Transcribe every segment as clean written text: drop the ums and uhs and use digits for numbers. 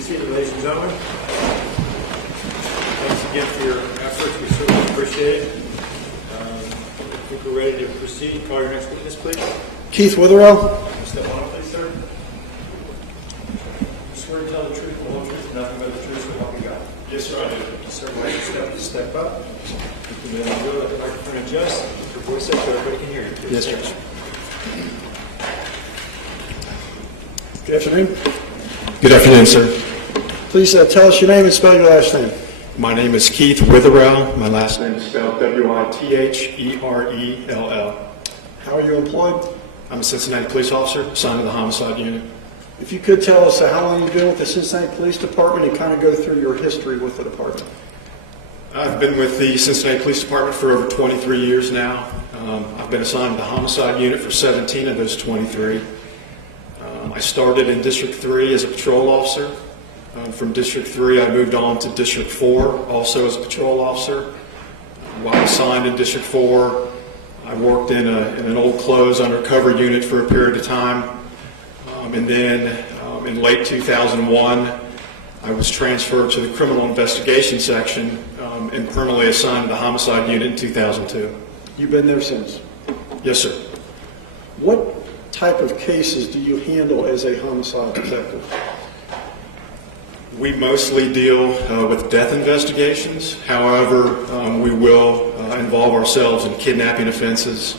be seated, ladies and gentlemen. Thanks again for your efforts. We certainly appreciate it. I think we're ready to proceed. Call your next witness, please. Keith Witherell. Step on, please, sir. You swear to tell the truth, the whole truth, nothing but the truth, so help you God. Yes, sir, I do. Sir, why don't you step up. You can go, let the microphone adjust. Your voice up so everybody can hear you. Please. Yes, sir. Good afternoon. Good afternoon, sir. Please tell us your name and spell your last name. My name is Keith Witherell. My last name is spelled W-I-T-H-E-R-E-L-L. How are you employed? I'm a Cincinnati police officer, assigned to the homicide unit. If you could tell us how long you've been with the Cincinnati Police Department and kind of go through your history with the department. I've been with the Cincinnati Police Department for over 23 years now. I've been assigned to the homicide unit for 17 of those 23. I started in District 3 as a patrol officer. From District 3, I moved on to District 4, also as a patrol officer. While assigned in District 4, I worked in an old clothes undercover unit for a period of time. And then in late 2001, I was transferred to the criminal investigation section and permanently assigned to the homicide unit in 2002. You've been there since. Yes, sir. What type of cases do you handle as a homicide detective? We mostly deal with death investigations. However, we will involve ourselves in kidnapping offenses.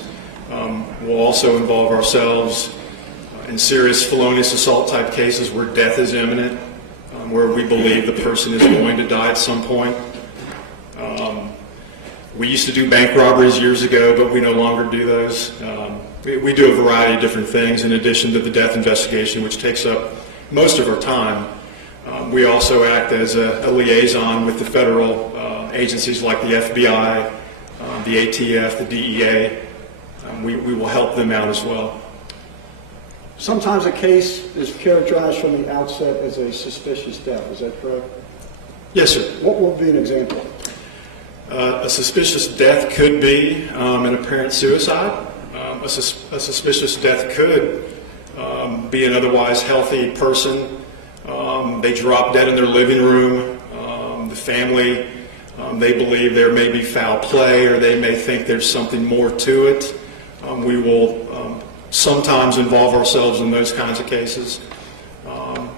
We'll also involve ourselves in serious felonious assault type cases where death is imminent, where we believe the person is going to die at some point. We used to do bank robberies years ago, but we no longer do those. We do a variety of different things in addition to the death investigation, which takes up most of our time. We also act as a liaison with the federal agencies like the FBI, the ATF, the DEA. We will help them out as well. Sometimes a case is characterized from the outset as a suspicious death. Is that correct? Yes, sir. What would be an example? A suspicious death could be an apparent suicide. A suspicious death could be an otherwise healthy person. They drop dead in their living room. The family, they believe there may be foul play, or they may think there's something more to it. We will sometimes involve ourselves in those kinds of cases.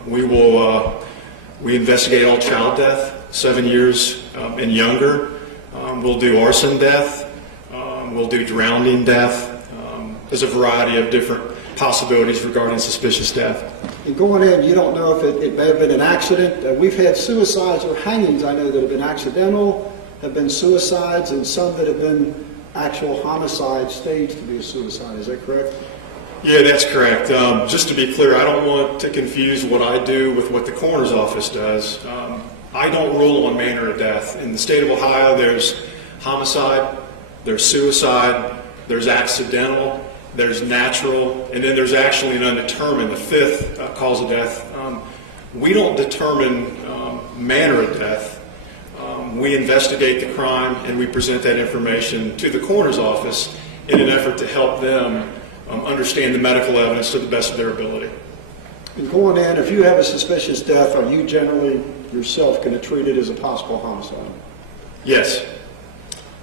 We investigate all child death, 7 years and younger. We'll do arson death. We'll do drowning death. There's a variety of different possibilities regarding suspicious death. And going in, you don't know if it may have been an accident. We've had suicides or hangings, I know, that have been accidental, have been suicides, and some that have been actual homicides staged to be a suicide. Is that correct? Yeah, that's correct. Just to be clear, I don't want to confuse what I do with what the coroner's office does. I don't rule on manner of death. In the state of Ohio, there's homicide, there's suicide, there's accidental, there's natural, and then there's actually an undetermined, the fifth cause of death. We don't determine manner of death. We investigate the crime and we present that information to the coroner's office in an effort to help them understand the medical evidence to the best of their ability. And going in, if you have a suspicious death, are you generally yourself going to treat it as a possible homicide? Yes.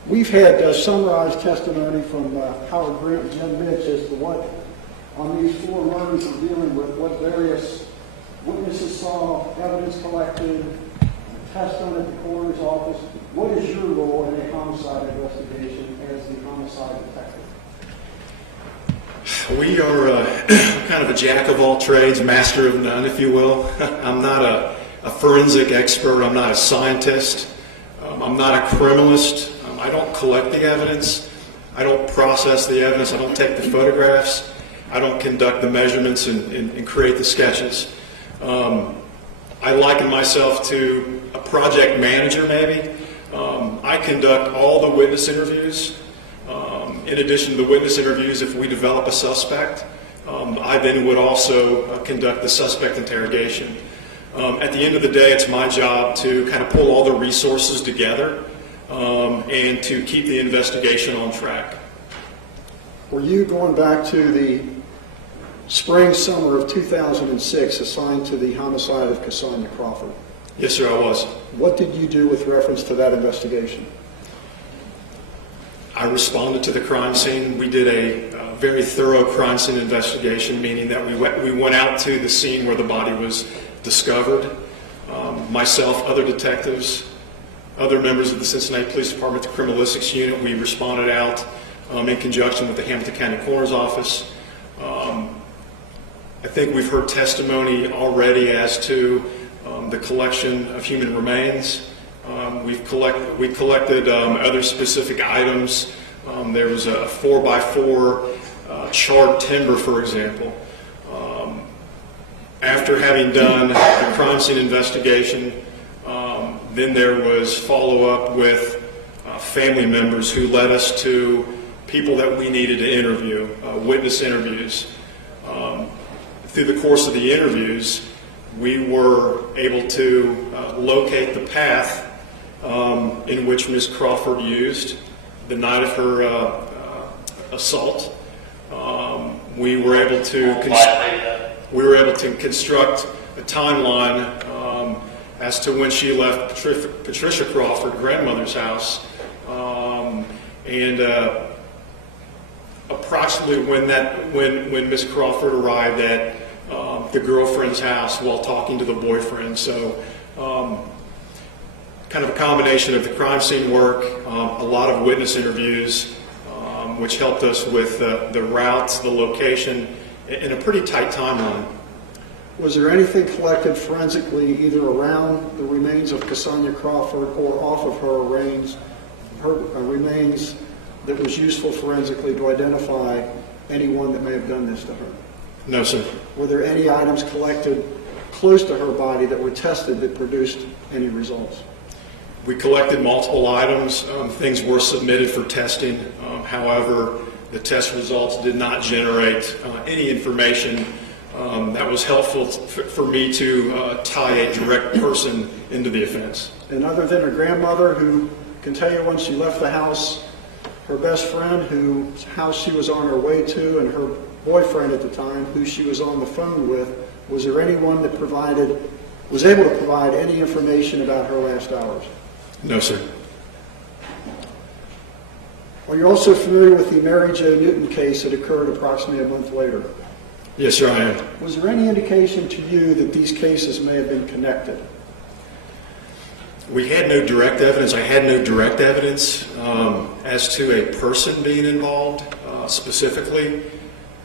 We've had summarized testimony from Howard Grant and Jim Mitch as to what, on these 4 murders we're dealing with, what various witnesses saw, evidence collected, tests done at the coroner's office. What is your role in a homicide investigation as the homicide detective? We are kind of a jack of all trades, master of none, if you will. I'm not a forensic expert. I'm not a scientist. I'm not a criminalist. I don't collect the evidence. I don't process the evidence. I don't take the photographs. I don't conduct the measurements and create the sketches. I liken myself to a project manager, maybe. I conduct all the witness interviews. In addition to the witness interviews, if we develop a suspect, I then would also conduct the suspect interrogation. At the end of the day, it's my job to kind of pull all the resources together and to keep the investigation on track. Were you going back to the spring, summer of 2006 assigned to the homicide of Cassandra Crawford. Yes, sir, I was. What did you do with reference to that investigation? I responded to the crime scene. We did a very thorough crime scene investigation, meaning that we went out to the scene where the body was discovered. Myself, other detectives, other members of the Cincinnati Police Department, the Criminalistics Unit, we responded out in conjunction with the Hamilton County Coroner's Office. I think we've heard testimony already as to the collection of human remains. We collected other specific items. There was a 4x4 charred timber, for example. After having done the crime scene investigation, then there was follow-up with family members who led us to people that we needed to interview, witness interviews. Through the course of the interviews, we were able to locate the path in which Ms. Crawford used the night of her assault. We were able to construct a timeline as to when she left Patricia Crawford, grandmother's house, and approximately when Ms. Crawford arrived at the girlfriend's house while talking to the boyfriend. So kind of a combination of the crime scene work, a lot of witness interviews, which helped us with the routes, the location, in a pretty tight timeline. Was there anything collected forensically either around the remains of Cassandra Crawford or off of her remains that was useful forensically to identify anyone that may have done this to her? No, sir. Were there any items collected close to her body that were tested that produced any results? We collected multiple items. Things were submitted for testing. However, the test results did not generate any information that was helpful for me to tie a direct person into the offense. And other than her grandmother, who can tell you when she left the house, her best friend, whose house she was on her way to, and her boyfriend at the time, who she was on the phone with, was there anyone that was able to provide any information about her last hours? No, sir. Are you also familiar with the Mary Jo Newton case that occurred approximately a month later? Yes, sir, I am. Was there any indication to you that these cases may have been connected? We had no direct evidence. I had no direct evidence as to a person being involved specifically.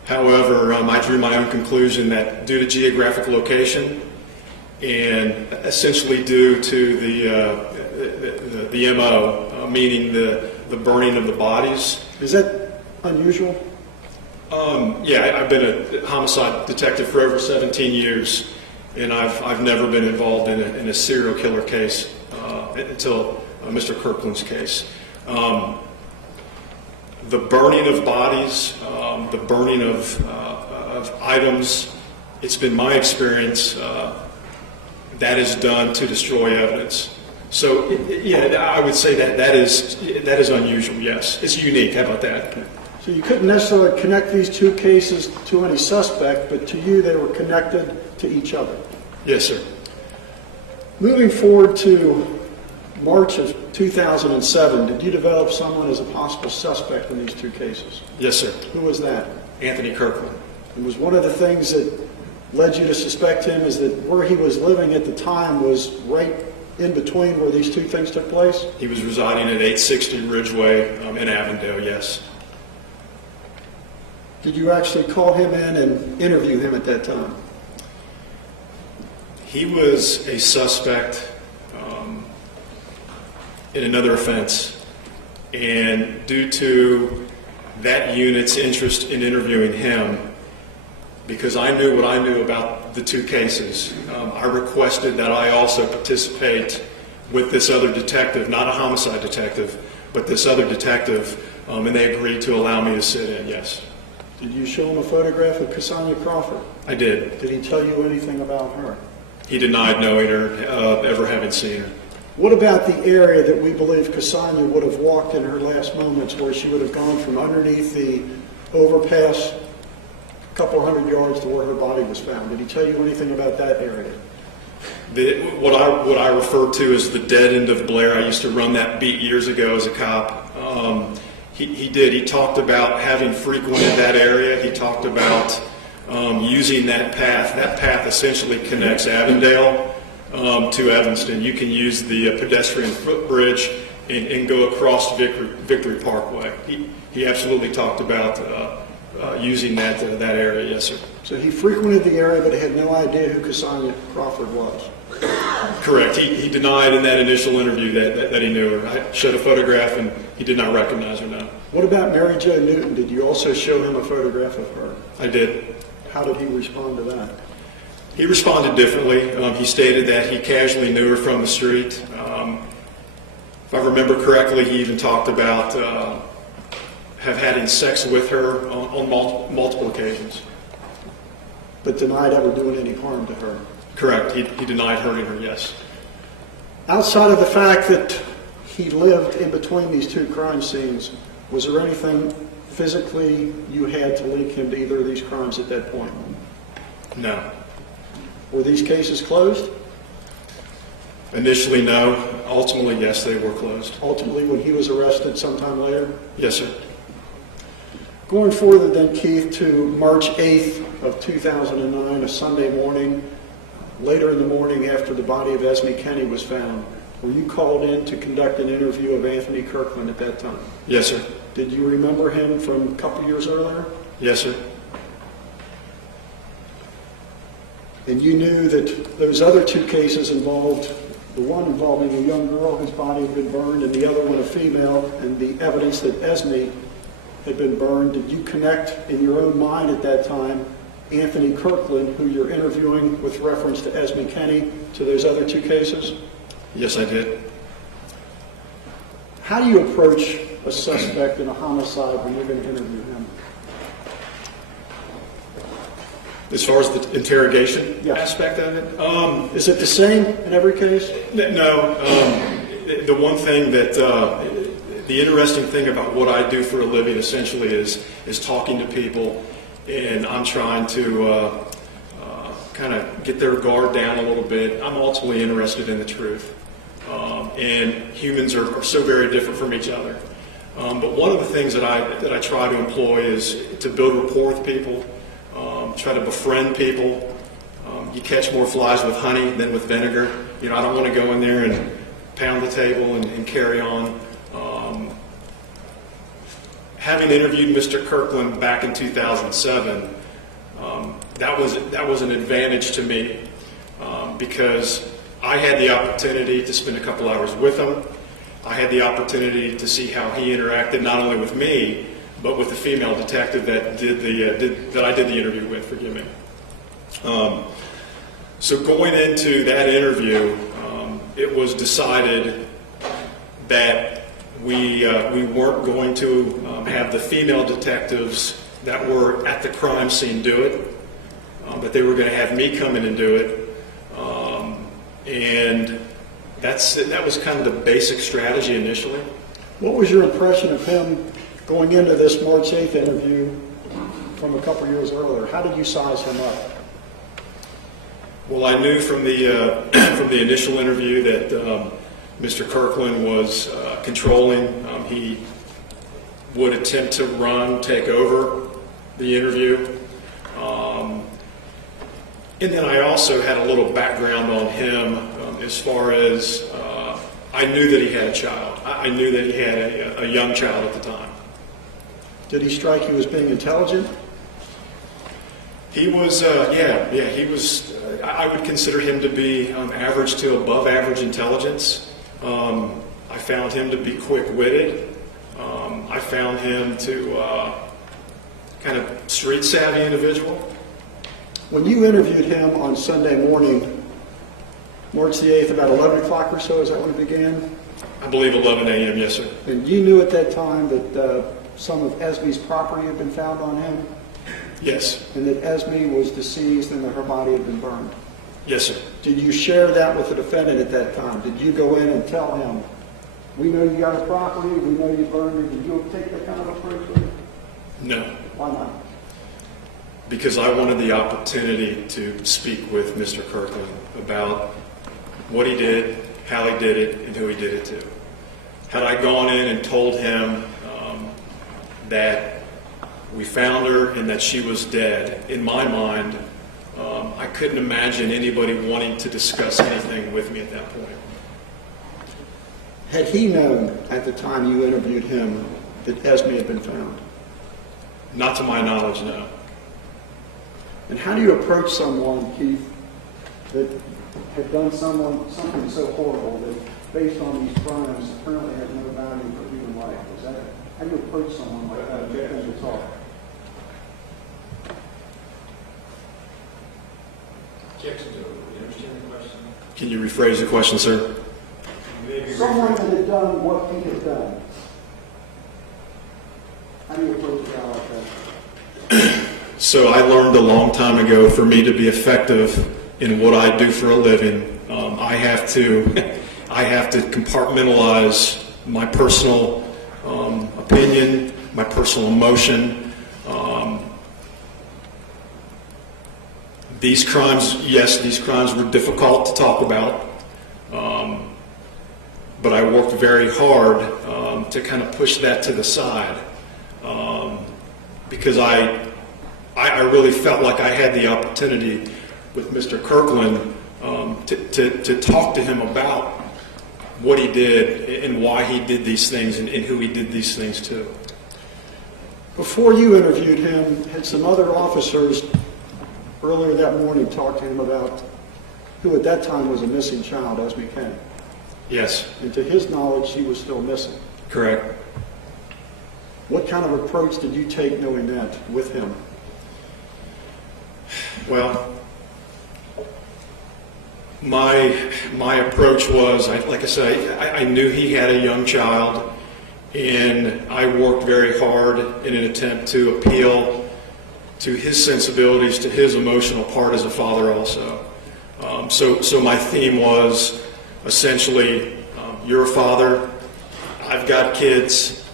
However, I drew my own conclusion that due to geographic location and essentially due to the MO, meaning the burning of the bodies. Is that unusual? Yeah, I've been a homicide detective for over 17 years, and I've never been involved in a serial killer case until Mr. Kirkland's case. The burning of bodies, the burning of items, it's been my experience that is done to destroy evidence. So, yeah, I would say that is unusual, yes. It's unique, how about that? So you couldn't necessarily connect these two cases to any suspect, but to you they were connected to each other. Yes, sir. Moving forward to March of 2007, did you develop someone as a possible suspect in these two cases? Yes, sir. Who was that? Anthony Kirkland. And was one of the things that led you to suspect him is that where he was living at the time was right in between where these two things took place? He was residing at 860 Ridgeway in Avondale, yes. Did you actually call him in and interview him at that time? He was a suspect in another offense, and due to that unit's interest in interviewing him, because I knew what I knew about the two cases, I requested that I also participate with this other detective, not a homicide detective, but this other detective, and they agreed to allow me to sit in, yes. Did you show him a photograph of Cassandra Crawford? I did. Did he tell you anything about her? He denied knowing her, ever having seen her. What about the area that we believe Cassandra would have walked in her last moments, where she would have gone from underneath the overpass couple hundred yards to where her body was found. Did he tell you anything about that area? What I refer to as the dead end of Blair, I used to run that beat years ago as a cop. He did. He talked about having frequented that area. He talked about using that path. That path essentially connects Avondale to Evanston. You can use the pedestrian footbridge and go across Victory Parkway. He absolutely talked about using that area. Yes, sir. So he frequented the area, but had no idea who Cassandra Crawford was. Correct. He denied in that initial interview that he knew her. I showed a photograph and he did not recognize her now. What about Mary Jo Newton? Did you also show him a photograph of her? I did. How did he respond to that? He responded differently. He stated that he casually knew her from the street. If I remember correctly, he even talked about having sex with her on multiple occasions. But denied ever doing any harm to her. Correct. He denied hurting her, yes. Outside of the fact that he lived in between these two crime scenes, was there anything physically you had to link him to either of these crimes at that point? No. Were these cases closed? Initially, no. Ultimately, yes, they were closed. Ultimately, when he was arrested sometime later? Yes, sir. Going further then, Keith, to March 8th of 2009, a Sunday morning, later in the morning after the body of Esme Kenny was found, were you called in to conduct an interview of Anthony Kirkland at that time? Yes, sir. Did you remember him from a couple years earlier? Yes, sir. And you knew that those other two cases involved, the one involving a young girl whose body had been burned and the other one a female, and the evidence that Esme had been burned. Did you connect in your own mind at that time Anthony Kirkland, who you're interviewing with reference to Esme Kenny, to those other two cases? Yes, I did. How do you approach a suspect in a homicide when you're going to interview him? As far as the interrogation Yes. aspect of it? Is it the same in every case? No. The one thing that, the interesting thing about what I do for a living essentially is talking to people, and I'm trying to kind of get their guard down a little bit. I'm ultimately interested in the truth. And humans are so very different from each other. But one of the things that I try to employ is to build rapport with people, try to befriend people. You catch more flies with honey than with vinegar. You know, I don't want to go in there and pound the table and carry on. Having interviewed Mr. Kirkland back in 2007, that was an advantage to me because I had the opportunity to spend a couple hours with him. I had the opportunity to see how he interacted not only with me, but with the female detective that I did the interview with. Forgive me. So going into that interview, it was decided that we weren't going to have the female detectives that were at the crime scene do it, but they were going to have me come in and do it. And that was kind of the basic strategy initially. What was your impression of him going into this March 8th interview from a couple years earlier? How did you size him up? Well, I knew from the from the initial interview that Mr. Kirkland was controlling. He would attempt to take over the interview. And then I also had a little background on him as far as I knew that he had a child. I knew that he had a young child at the time. Did he strike you as being intelligent? He was, he was, I would consider him to be average to above average intelligence. I found him to be quick-witted. I found him to kind of street-savvy individual. When you interviewed him on Sunday morning, March the 8th, about 11 o'clock or so, is that when it began? I believe 11 a.m., yes, sir. And you knew at that time that some of Esme's property had been found on him? Yes. And that Esme was deceased and that her body had been burned? Yes, sir. Did you share that with the defendant at that time? Did you go in and tell him, we know you got a property, we know you burned it, did you take that kind of approach with him? No. Why not? because I wanted the opportunity to speak with Mr. Kirkland about what he did, how he did it, and who he did it to. Had I gone in and told him that we found her and that she was dead, in my mind, I couldn't imagine anybody wanting to discuss anything with me at that point. Had he known at the time you interviewed him that Esme had been found? Not to my knowledge, no. And how do you approach someone, Keith, that had done something so horrible that, based on these crimes, apparently had no value for human life? How do you approach someone like that, get them to talk? Objection to it. You understand the question? Can you rephrase the question, sir? Someone that had done what he had done. How do you approach a guy like that? So I learned a long time ago, for me to be effective in what I do for a living, I have to compartmentalize my personal opinion, my personal emotion. These crimes, yes, these crimes were difficult to talk about, but I worked very hard to kind of push that to the side because I really felt like I had the opportunity with Mr. Kirkland to talk to him about what he did and why he did these things and who he did these things to. Before you interviewed him, had some other officers earlier that morning talked to him about who at that time was a missing child, Esme Kane? Yes. And to his knowledge, she was still missing. Correct. What kind of approach did you take knowing that with him? Well, my approach was, like I say, I knew he had a young child, and I worked very hard in an attempt to appeal to his sensibilities, to his emotional part as a father also. So my theme was essentially, you're a father, I've got kids,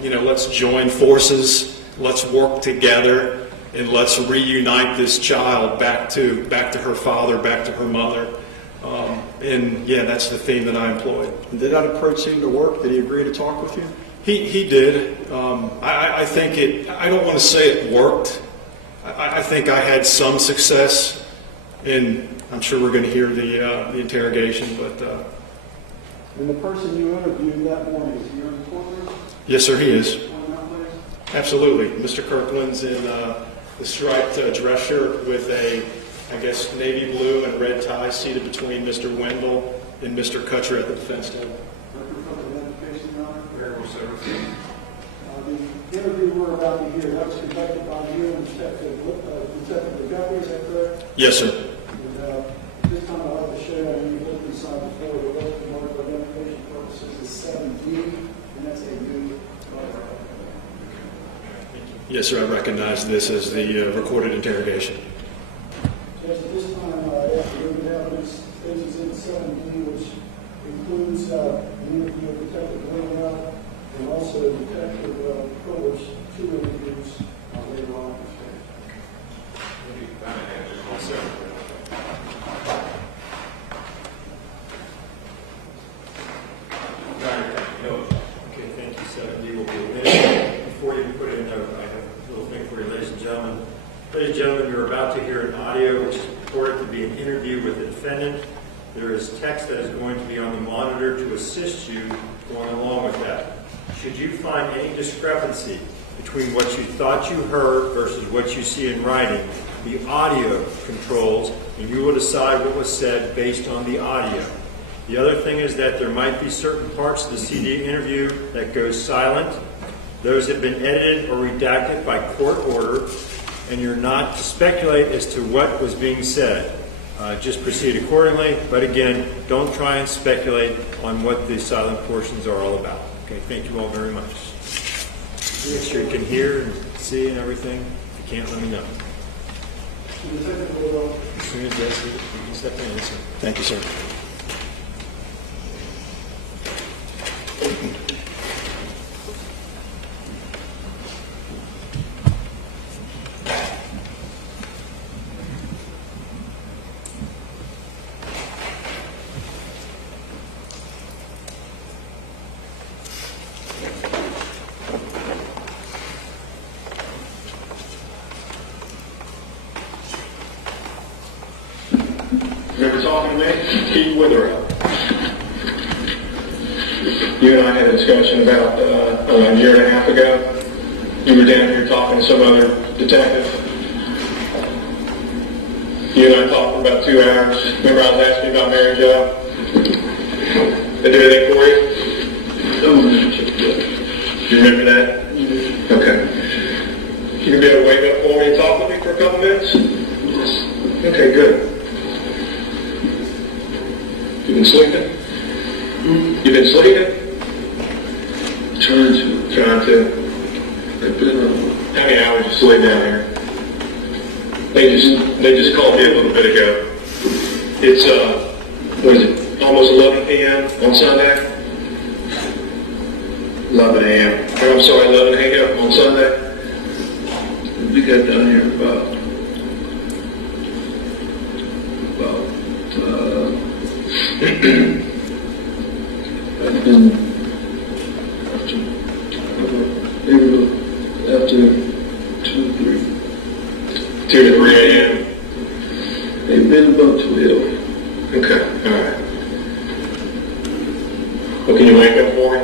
let's join forces, let's work together, and let's reunite this child back to her father, back to her mother. And yeah, that's the theme that I employed. Did that approach seem to work? Did he agree to talk with you? He did. I think I don't want to say it worked. I think I had some success, and I'm sure we're going to hear the interrogation. But And the person you interviewed that morning, is he in the courtroom? Yes, sir, he is. On that place? Absolutely. Mr. Kirkland's in the striped dress shirt with a, I guess, navy blue and red tie, seated between Mr. Wendell and Mr. Kutcher at the defense table. The interview we're about to hear, that was conducted by you and Detective McGuffey, is that correct? Yes, sir. And this time I'd like to show you, I mean, you looked inside before, the local mark for identification purposes is 7D, and that's a new Yes, sir, I recognize this as the recorded interrogation. Just at this time, after evidence, this is in 7D, which includes the interview of Detective William and also Detective Privilege, 2 interviews later on in this case. Okay, thank you, 7D will be admitted. Before you put it in, I have a little thing for you, ladies and gentlemen. Ladies and gentlemen, you're about to hear an audio which is purported to be an interview with the defendant. There is text that is going to be on the monitor to assist you going along with that. Should you find any discrepancy between what you thought you heard versus what you see in writing, the audio controls, and you will decide what was said based on the audio. The other thing is that there might be certain parts of the CD interview that go silent. Those have been edited or redacted by court order, and you're not to speculate as to what was being said. Just proceed accordingly, but again, don't try and speculate on what the silent portions are all about. Okay, thank you all very much. Make sure you can hear and see and everything. If you can't, let me know. As soon as yes, you can step in. Yes, sir. Thank you, sir. Remember talking to me? Keith Witherell. You and I had a discussion about a year and a half ago. You were down here talking to some other detective. You and I talked for about 2 hours. Remember I was asking you about marriage job? They do anything for you? You remember that? Okay. You can be able to wake up for me and talk with me for a couple minutes? Okay, good. You been sleeping? You been sleeping? Trying to. How many hours you sleep down here? They just called me a little bit ago. It's what is it? Almost 11 p.m. on Sunday. 11 a.m. Oh, I'm sorry, 11 a.m. on Sunday. We got down here about I've been after 2 to 3 a.m. They've been about 12. Okay, all right. Well, can you wake up for me?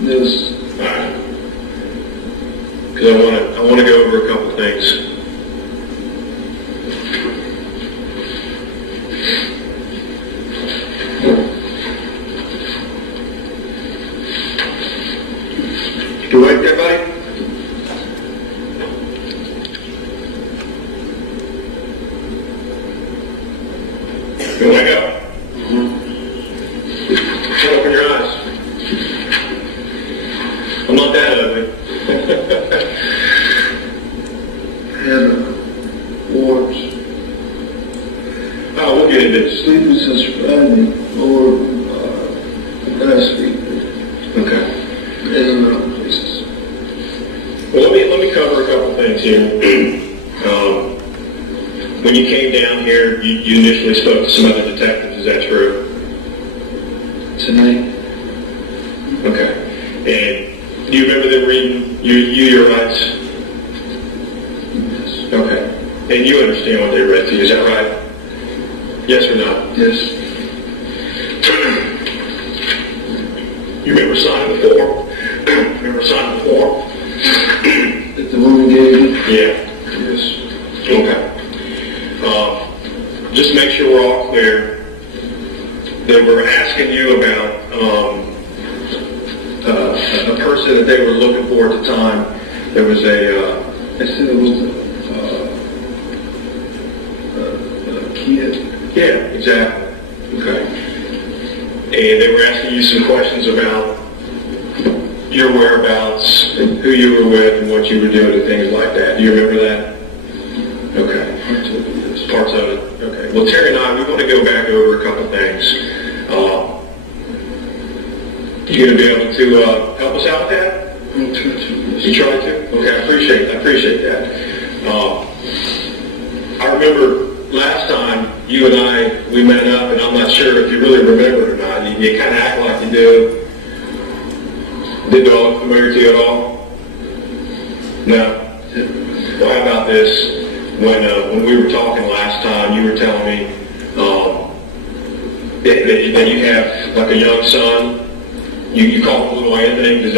Yes. All right. Because I want to go over a couple things. You awake there, buddy? You wake up? Open your eyes. I'm not that ugly. And wards. Oh, we'll get into this. Sleeping since Friday or last week. Okay. And places. Well, let me cover a couple things here. When you came down here, you initially spoke to some other detectives. Is that true? Tonight. Okay. And do you remember them reading your rights? Yes. Okay. And you understand what they read to you, is that right? Yes or no? Yes. You remember signing the form? Remember signing the form? That the woman gave you? Yeah. Yes. Okay. Just make sure we're all clear that we're asking you about a person that they were looking for at the time. There was they said it was a kid. Yeah, exactly. Okay. And they were asking you some questions about your whereabouts, who you were with, and what you were doing, and things like that. Do you remember that? Okay. Parts of it. Okay. Well, Terry and I, we want to go back over a couple things. You going to be able to help us out with that? You try to? Okay, I appreciate that. I remember last time you and we met up, and I'm not sure if you really remember it or not. You kind of act like you do. Did it all look familiar to you at all? No? Well, how about this? When we were talking last time, you were telling me that you have like a young son. You call him little Anthony. Does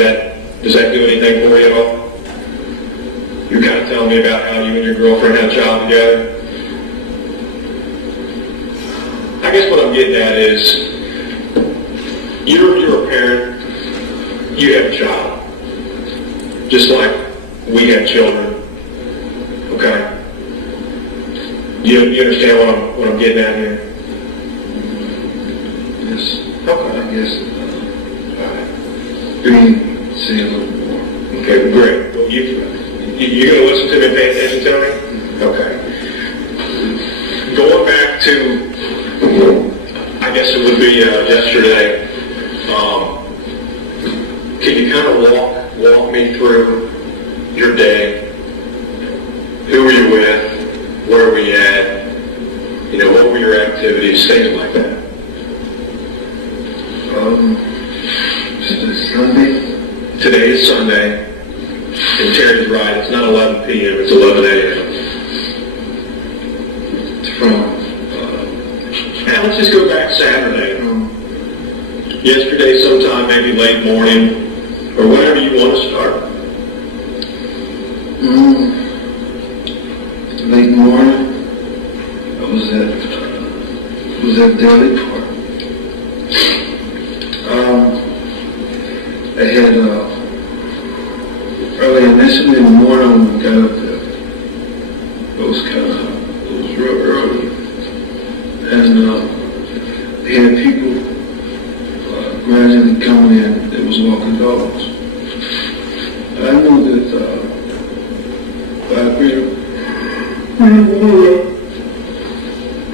that do anything for you at all? You're kind of telling me about how you and your girlfriend had a child together. I guess what I'm getting at is you're a parent. You have a child, just like we have children. Okay. You understand what I'm getting at here? Yes. Okay, I guess. All right. Say a little more. Okay, great. Well, you're going to listen to me and pay attention to me? Okay. Going back to, I guess it would be yesterday, can you kind of walk me through your day? Who were you with? Where were you at? What were your activities? Things like that. Sunday. Today is Sunday. And Terry's right. It's not 11 p.m. It's 11 a.m. It's from let's just go back Saturday. Yesterday sometime, maybe late morning, or whenever you want to start. Late morning, I was at Daly Park. I had early initially in the morning, got up there. It was real early, and they had people gradually coming in. They was walking dogs. And I knew that I'd be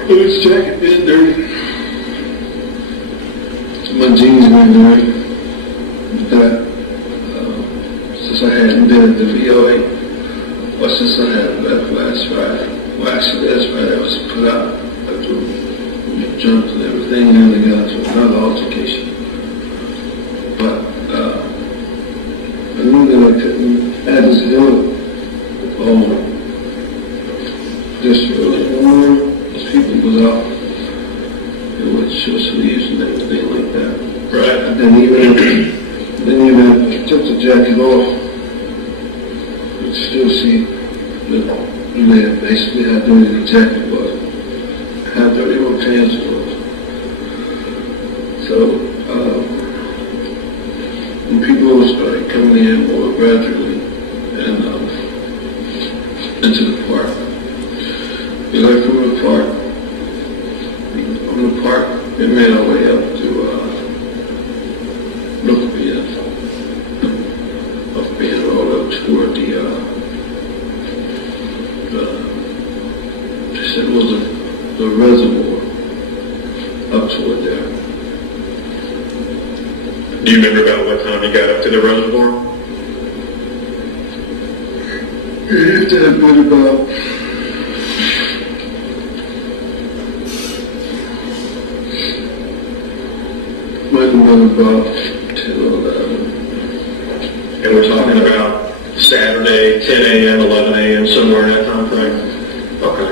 his jacket is dirty. My jeans were dirty. That since I hadn't been at the VOA, or since I had left last Friday. Well, actually, last Friday I was put out after we jumped and everything, and then they got into another altercation. But I knew that I couldn't. I had to do it. Just early in the morning, those people was out. They would show sleeves and everything like that. Right. And then even took the jacket off, you could still see that basically how dirty the jacket was, how dirty my pants was. So when people started coming in more gradually and into the park, we left from the park, we made our way up to being rolled up toward the they said it was the reservoir up toward there. Do you remember about what time you got up to the reservoir? It had to have been about might have been about 10 or 11. And we're talking about Saturday, 10 a.m., 11 a.m., somewhere in that time frame? Okay.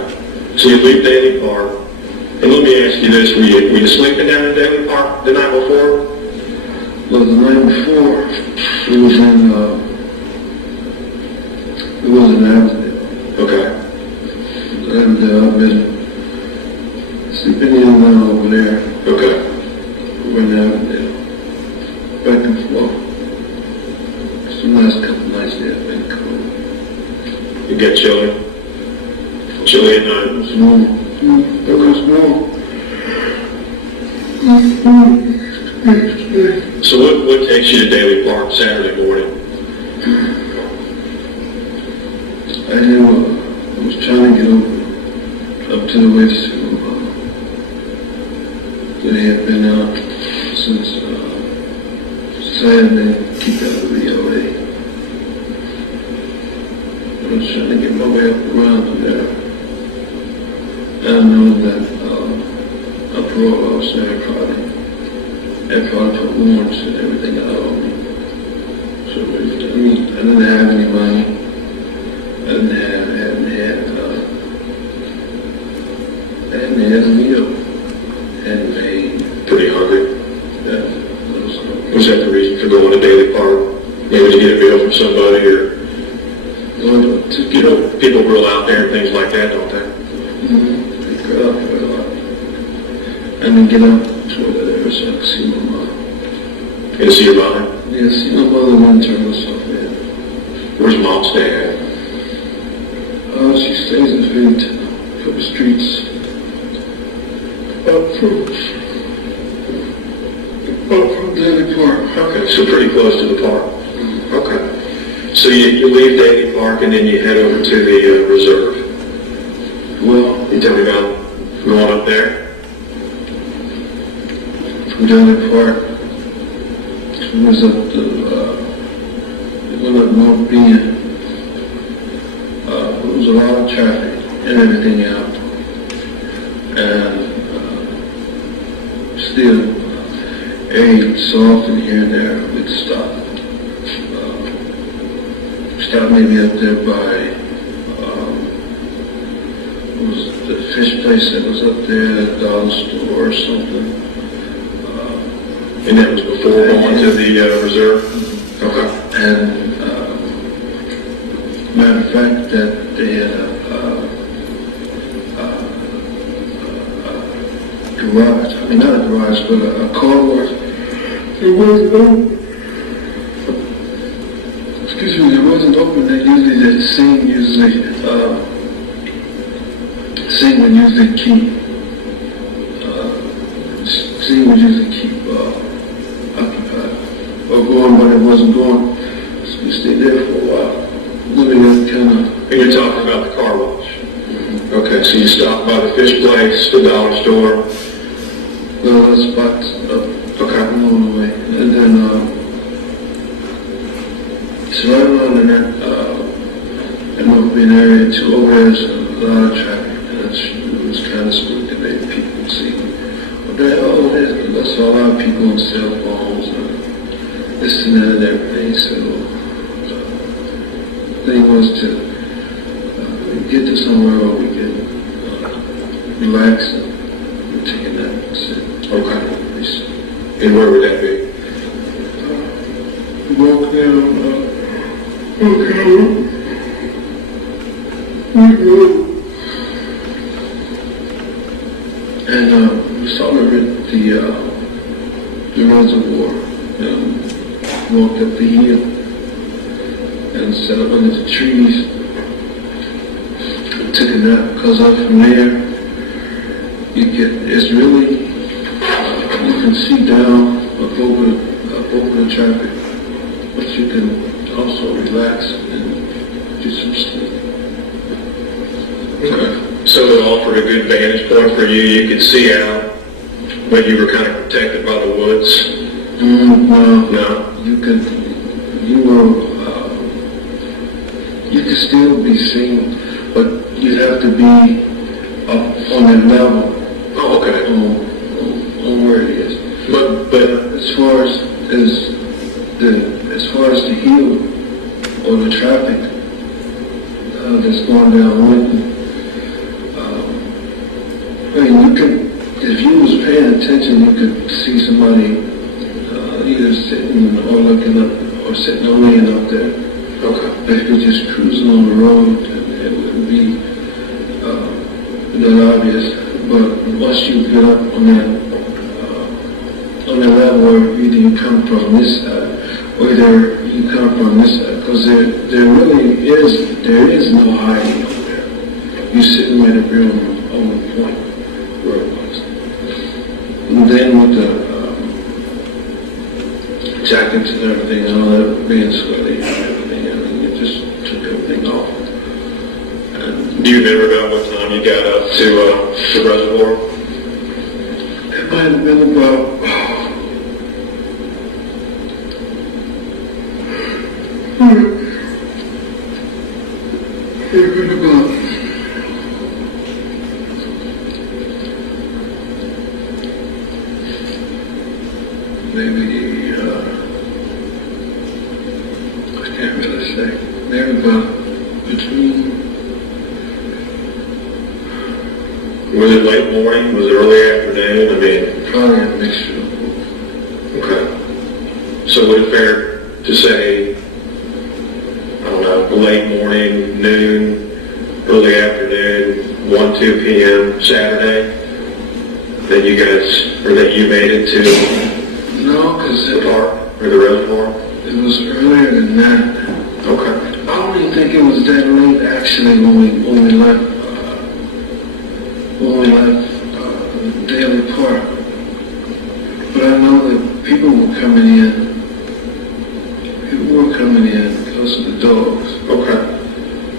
So you leave Daly Park, and let me ask you this, were you sleeping down in Daly Park the night before? Well, the night before, it was in Avondale. Okay. And I've been sleeping in over there. Okay. Over in Avondale. Back and forth. The last couple nights there have been cold. You get chilly? Chilly at night? It was warm. It was warm. So what takes you to Daly Park Saturday morning? I was trying to get up to the waist that they had been out since Saturday, keep out of the VOA. I was trying to get my way up around to there. And I know that a parole officer had probably put warrants and everything out on me. So I didn't have any money. I hadn't had a meal. And Pretty hungry. Yeah. Was that the reason for going to Daly Park? Maybe to get a meal from somebody, or people grill out there and things like that, don't they? They grill out there a lot. And then get up toward that area so I could see my mom. And to see your mother? Yeah, see my mother and turn herself in. Where's Mom stay at? She stays in Defendant, for the streets. Up from Daly Park. Okay, so pretty close to the park. Okay. So you leave Daly Park and then you head over to the reserve. Well, You tell me about going up there? from Daly Park, it was up to, it went up North Bend. There was a lot of traffic and everything out. And still, so often here and there, we'd stop. Stop maybe up there by was the fish place that was up there, the dollar store or something. And that was before going to the reserve? Okay. And matter of fact, that they had a garage. I mean, not a garage, but a car wash. It wasn't open. Excuse me, it wasn't open. They usually, that scene would usually keep, scene would usually keep occupied or going when it wasn't going. So we stayed there for a while. Living at kind of. And you're talking about the car wash? Okay, so you stopped by the fish place, the dollar store. Well, the spots Okay. along the way. And then, so right around in that, Northern area too, over there's a lot of traffic. And it was kind of split to make people see. But then, that's a lot of people on cell phones and this and that and everything. So, the thing was to get to somewhere where we could relax and take a nap and sit. Okay. And where would that be? Walk down, and we saw the reservoir, walked up the hill and sat up under the trees, took a nap, because up from there, it's really, you can see down up over the traffic, but you can also relax and do some sleep. Okay. So it offered a good vantage point for you. You could see out, but you were kind of protected by the woods. No, you could still be seen, but you'd have to be up on that level. Oh, okay. On where it is. But as far as the hill or the traffic that's going down Winton, I mean, you could, if you was paying attention, you could see somebody either sitting or looking up or sitting or laying up there. Okay. If you're just cruising on the road, it wouldn't be that obvious. But once you get up on that level where either you come from this side or either you come from this side, because there really is no hiding up there. You're sitting right up here on the point where it was. And then with the jackets and everything and all that being sweaty and everything, I mean, it just took everything off. And Do you remember about what time you got up to the reservoir? it might have been about maybe, I can't really say, maybe about between, Was it late morning? Was it early afternoon? I mean, probably a mixture of both. okay. So would it fair to say, I don't know, late morning, noon, early afternoon, 1, 2 p.m. Saturday, that you guys, or that you made it to No, because the park or the reservoir? it was earlier than that. Okay. I don't even think it was that late actually when we left Daly Park. But I know that people were coming in because of the dogs. Okay.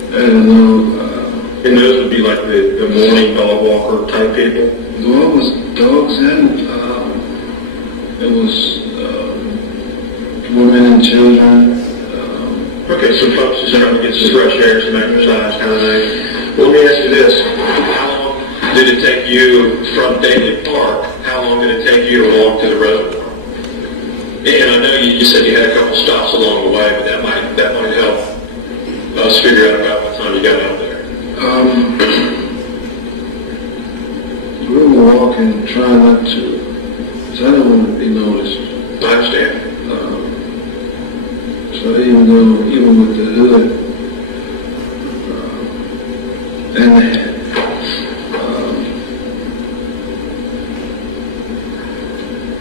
I don't know. And those would be like the morning dog walker type people? Well, it was dogs and it was women and children. Okay, so folks just trying to get some fresh air, some exercise kind of thing. Well, let me ask you this. How long did it take you from Daly Park? How long did it take you to walk to the reservoir? And I know you said you had a couple stops along the way, but that might help us figure out about what time you got out there. walking, trying not to, so I don't want to be noticed. I understand. So even with the hood and the hat,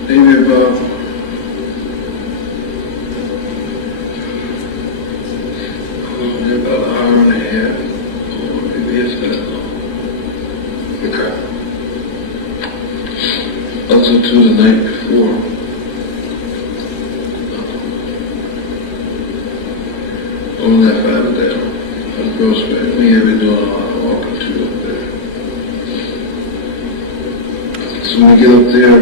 maybe about an hour and a half, or maybe it's that long. Okay. Also to the night before. On that side of there, on Grossman, we have been doing a lot of walking too up there. So when we get up there,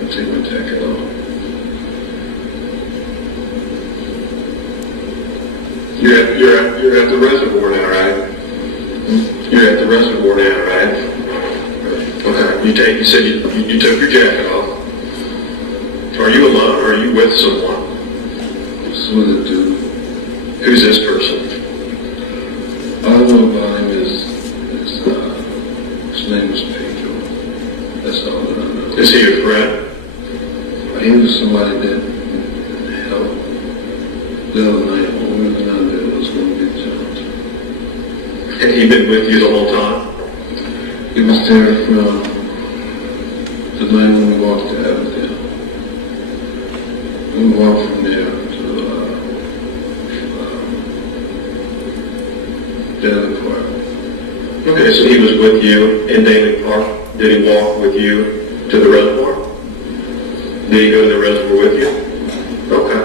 I take my jacket off. You're at the reservoir now, right? You're at the reservoir now, right? Okay. You said you took your jacket off. Are you alone or are you with someone? With a dude. Who's this person? All I know about him is his name is Pedro. That's all that I know. Is he your friend? He was somebody that helped the other night when we were down there that was going to get jumped. And he been with you the whole time? He was there from the night when we walked to Aberdeen. We walked from there to Daly Park. Okay, so he was with you in Daly Park. Did he walk with you to the reservoir? Did he go to the reservoir with you? Okay.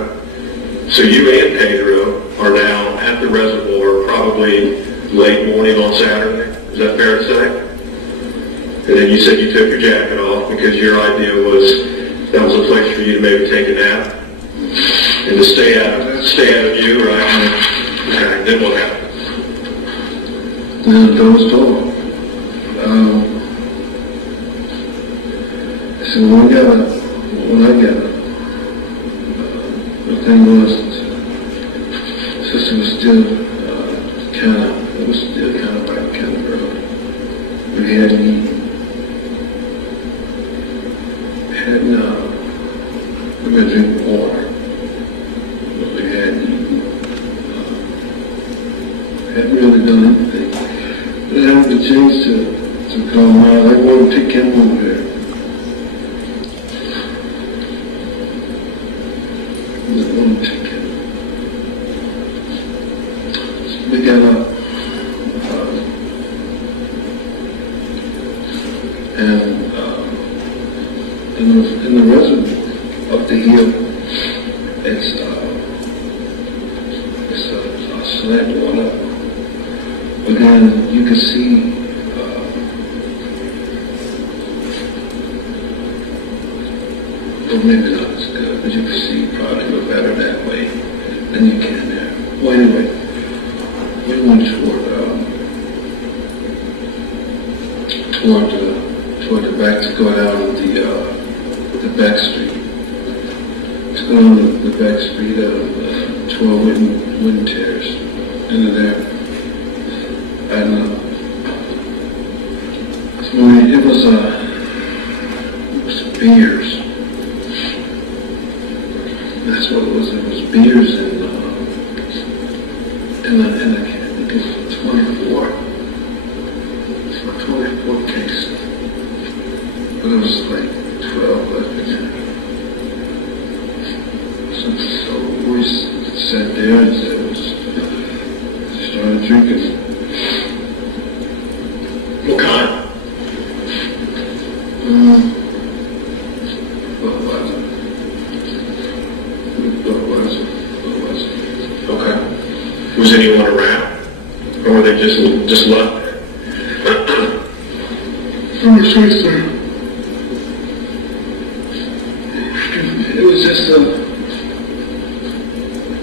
So you and Pedro are now at the reservoir probably late morning on Saturday. Is that fair to say? And then you said you took your jacket off because your idea was that was a place for you to maybe take a nap and to stay out of view, right? Okay, then what happened? And the door was told. So when I got up, the thing was, sister was still kind of right kind of early. We hadn't eaten. We were drinking water. But we hadn't eaten. Hadn't really done anything. But I had the chance to come out. I wanted to take him over there. We got up, and in the reservoir up the hill, it's a slant water, but then you can see well, maybe not as good, but you can see probably a little better that way than you can there. Well, anyway. We went toward the back to go down the back street. To go down the back street of 12 wooden terrace into there. And so it was beers. That's what it was. It was beers and I think it's 24 cakes. But it was like 12 left in there. So we sat there and started drinking. What kind? Okay. Was anyone around? Or were they just left there? It was just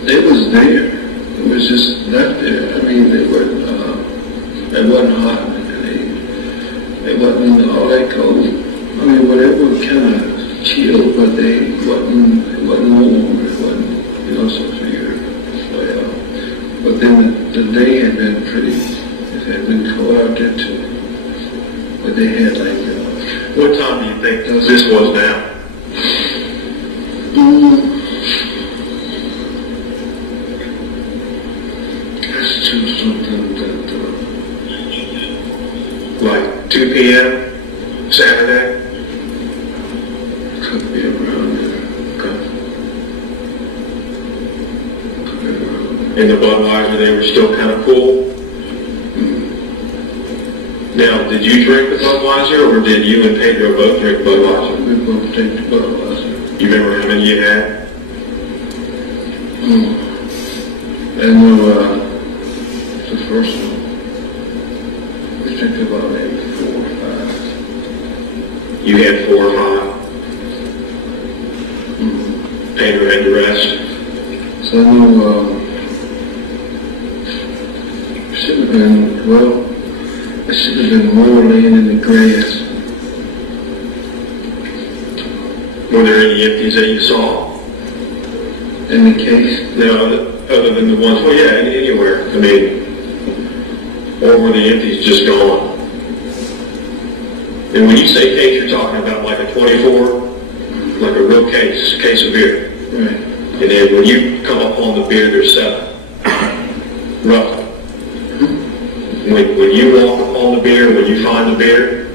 it was there. It was just left there. I mean, they wasn't hot. They wasn't all that cold. I mean, well, it was kind of chill, but it wasn't warm. It wasn't, so figure. But then the day had been it had been cold out there too. But they had like, What time do you think this was now? that's too something that, Like 2 p.m. Saturday? could be around there. Okay. Could be around there. In the Budweiser, they were still kind of cool? Now, did you drink the Budweiser, or did you and Pedro both drink Budweiser? We both take the Budweiser. You remember how many you had? I know, the first one, we think about maybe 4 or 5. You had 4 or 5. Pedro had the rest. So I know, should have been, well, it should have been more laying in the grass. Were there any empties that you saw? In the case, No, other than the ones, well, yeah, anywhere. I mean, or were the empties just gone? And when you say case, you're talking about like a 24, like a real case of beer. right, And then when you come up on the beer, there's 7, roughly. When you walk up on the beer, when you find the beer,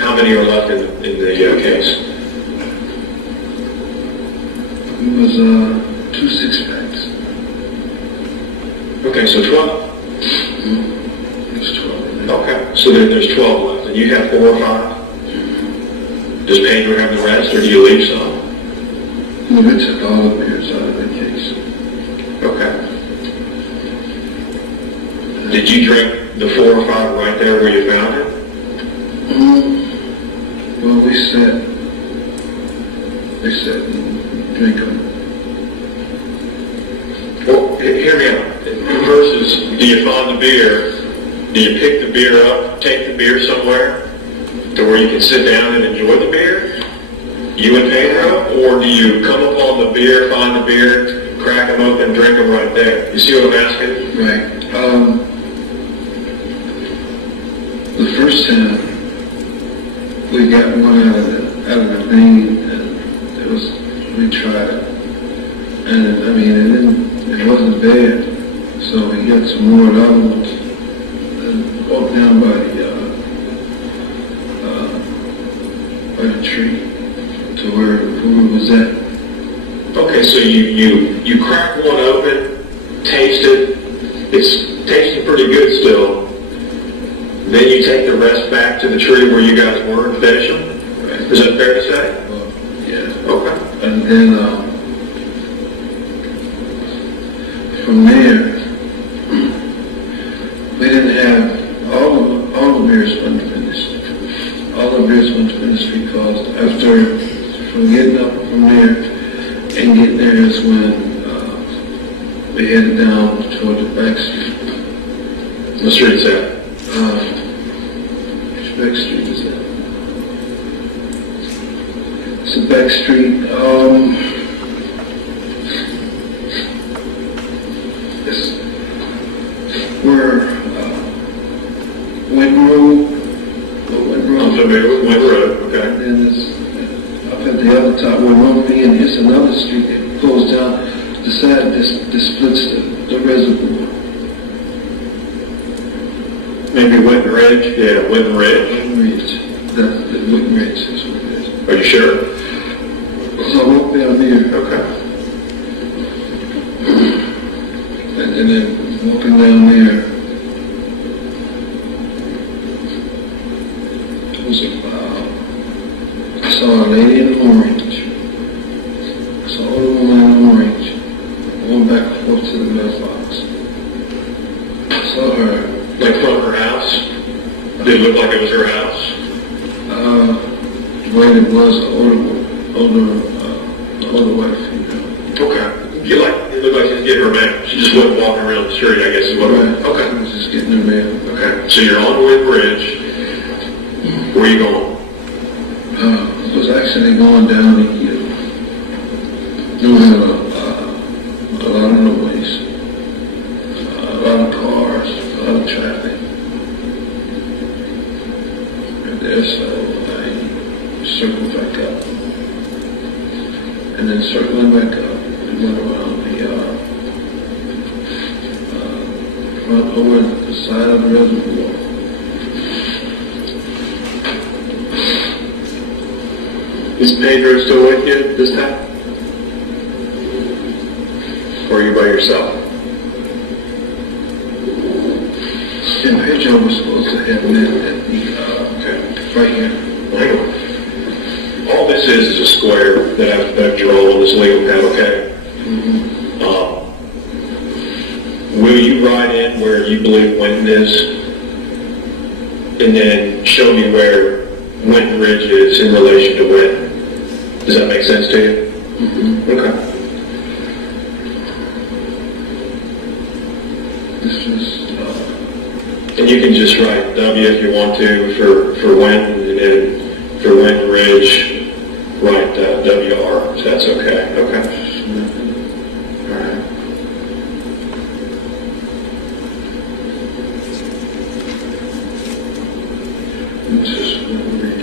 how many are left in the case? it was, 2 6-packs. Okay, so 12. It was 12 in there. Okay, so there's 12 left, and you have 4 or 5? Does Pedro have the rest, or do you leave some? No, we took all the beers out of the case. Okay. Did you drink the 4 or 5 right there where you found it? Well, we sat and drank them. Well, hear me out. Versus, do you find the beer? Do you pick the beer up, take the beer somewhere to where you can sit down and enjoy the beer? You and Pedro? Or do you come upon the beer, find the beer, crack them open, drink them right there? You see what I'm asking? Right. The first time we got one out of the thing, and it was Retrial. And I mean, it wasn't bad. So we got some more of the other ones and walked down by the tree to where the food was at. Okay, so you crack one open, taste it. It's tasting pretty good still. Then you take the rest back to the tree where you guys were and finish them? Right. Is that fair to say? Well, yeah. Okay. And then from there, we didn't have all the beers unfinished. All the beers unfinished because after from getting up from there and getting there is when we headed down toward the back street. What street is that? Which back street is that? It's the back street. It's where Wind Road. I'm familiar with Wind Road, okay. And then there's up at the other top where Rumpy, and it's another street that goes down the side that splits the reservoir. Maybe Winton Ridge? Yeah, Winton Ridge. Witten Ridge. That's the Witten Ridge is what it is. Are you sure? So I walked down there, Okay. and then walking down there, it was I saw a lady in orange. I saw a woman in orange going back and forth to the mailbox. I saw her. Like from her house? Did it look like it was her house? The way it was an older white female. Okay. It looked like she was getting her mail. She just wasn't walking around the street, I guess is what it was. I Okay. was just getting her mail. Okay. So you're on the Wind Bridge. Where are you going? I was actually going down the hill. There was a lot of noise, a lot of cars, a lot of traffic. And there's so I circled back up. And then circling back up, we went around the front over the side of the reservoir. Is Pedro still with you this time? Or are you by yourself? And Pedro was supposed to have met at the, right here. Hang on. All this is a square that I've drawn on this legal pad, okay? Will you write in where you believe Winton is? And then show me where Winton Ridge is in relation to Winton. Does that make sense to you? Okay. This is, And you can just write W if you want to for Winton, and then for Winton Ridge, write WR, if that's okay. Okay. All right.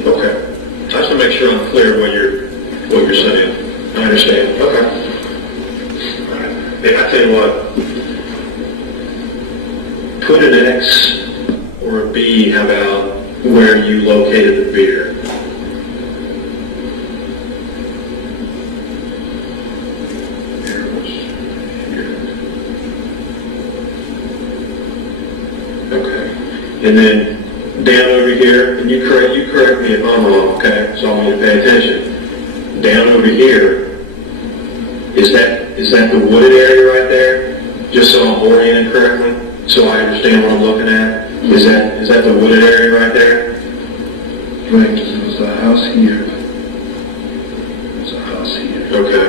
Okay. I just want to make sure I'm clear what you're saying. I understand. Okay. All right. Hey, I tell you what. Put an X or a B, how about where you located the beer? Okay. And then down over here, and you correct me if I'm wrong, okay? So I want you to pay attention. Down over here, is that the wooded area right there? Just so I'm oriented correctly? So I understand what I'm looking at. Is that the wooded area right there? right, there was a house here. There's a house here. Okay.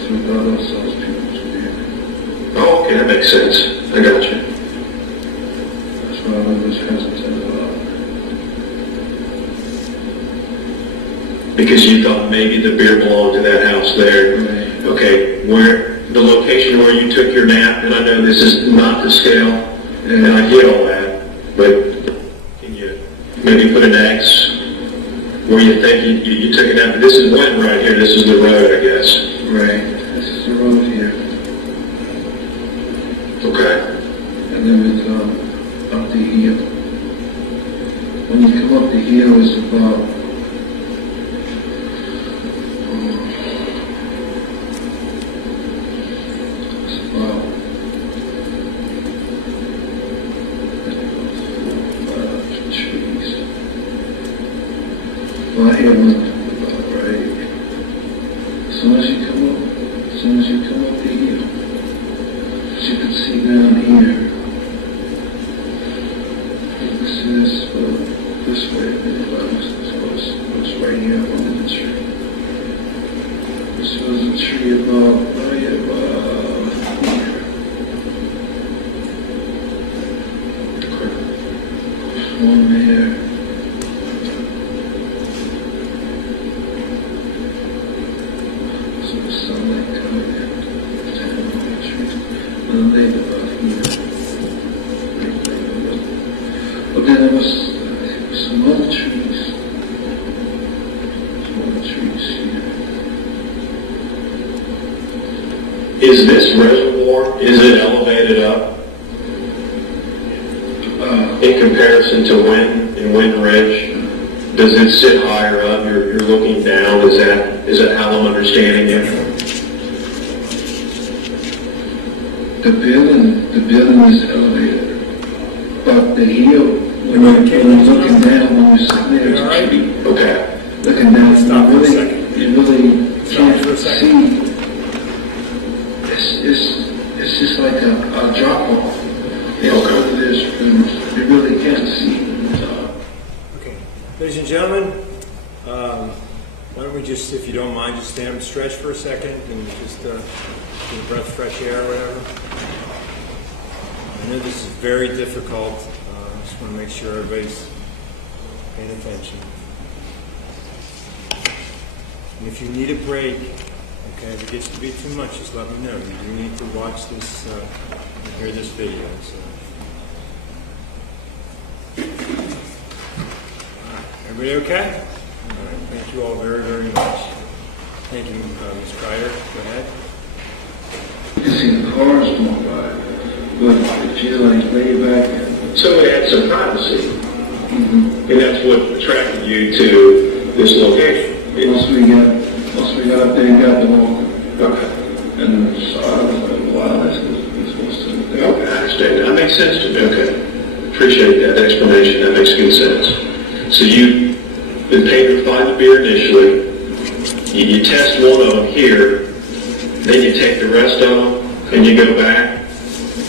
So we got ourselves people to be. Oh, okay, that makes sense. I got you. That's why I was hesitant about. Because you thought maybe the beer belonged to that house there. Right. Okay, where the location where you took your nap, and I know this is not to scale, and I get all that, but can you maybe put an X where you think you took a nap? This is Winton right here. This is the road, I guess. Right. This is the road here. Okay. And then we come up the hill. When you come up the hill, it's about trees. Well, I had one about right. As soon as you come up the hill, as you can see down here. This is this way, was right here under the tree. This was a tree about here. One there. So the sunlight coming in, down on the tree. And then about here. But then there was some other trees. Some other trees here. Is this reservoir, is it elevated up in comparison to Winton and Winton Ridge? Does it sit higher up? You're looking down. Is that how I'm understanding it? The building is elevated, but the hill, when you're looking down, when you're sitting there, it's a tree. Okay. Looking down, Stop for a you second. really Stop can't for a second. see. It's just like a drop off. You really can't see. Okay. Ladies and gentlemen, why don't we just, if you don't mind, just stand and stretch for a second and just get a breath of fresh air or whatever. I know this is very difficult. I just want to make sure everybody's paying attention. And if you need a break, okay, if it gets to be too much, just let me know. You do need to watch this and hear this video. So. Everybody okay? All right, thank you all very, very much. Thank you, Ms. Kreider. Go ahead. You can see the cars going by, but if you like lay back and So it had some privacy, and that's what attracted you to this location. once we got up there and got the walk, Okay. and so I was like, wow, that's supposed to. Okay, I understand. That makes sense to me. Okay. Appreciate that explanation. That makes good sense. So you've been paid to find the beer initially. You test one of them here, then you take the rest of them, and you go back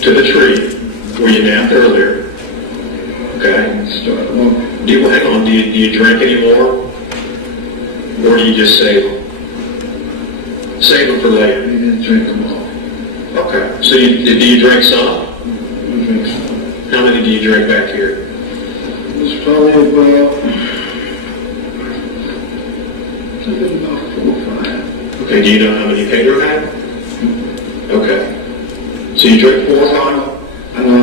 to the tree where you napped earlier. Okay? Start walking. Hang on, do you drink anymore? Or do you just save them? Save them for later. We didn't drink them all. Okay. So do you drink some? We drank some. How many do you drink back here? It was probably about 4 or 5. Okay, do you know how many Pedro had? Okay. So you drink 4 or 5? I know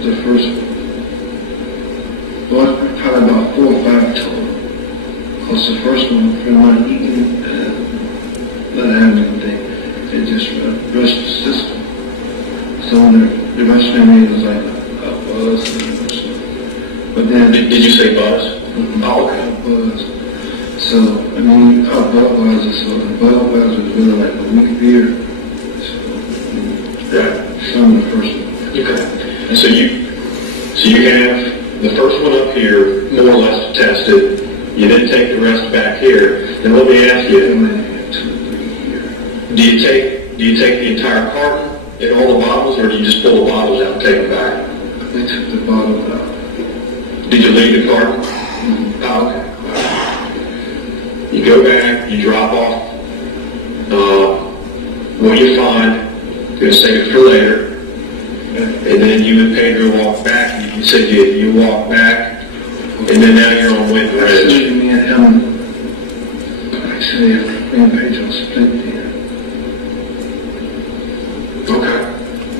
the first one. Well, probably about 4 or 5 total. Because the first one, from not eating and not having anything, it just rushed the system. So when the rush memory was like a buzz. But then... Did you say buzz? Oh, okay. A buzz. So, I mean, our Budweiser, so the Budweiser was really like a weak beer. So, Right. some of the first one. Okay. And so you have the first one up here, more or less tested. You didn't take the rest back here. And let me ask you, And then 2 or 3 here. do you take the entire carton and all the bottles, or do you just pull the bottles out and take them back? We took the bottle out. Did you leave the carton? Oh, okay. You go back, you drop off what you find, you're going to save it for later, and then you and Pedro walk back. You said you walk back, and then now you're on Wind Ridge. Actually, me and him, actually, me and Pedro split there. Okay.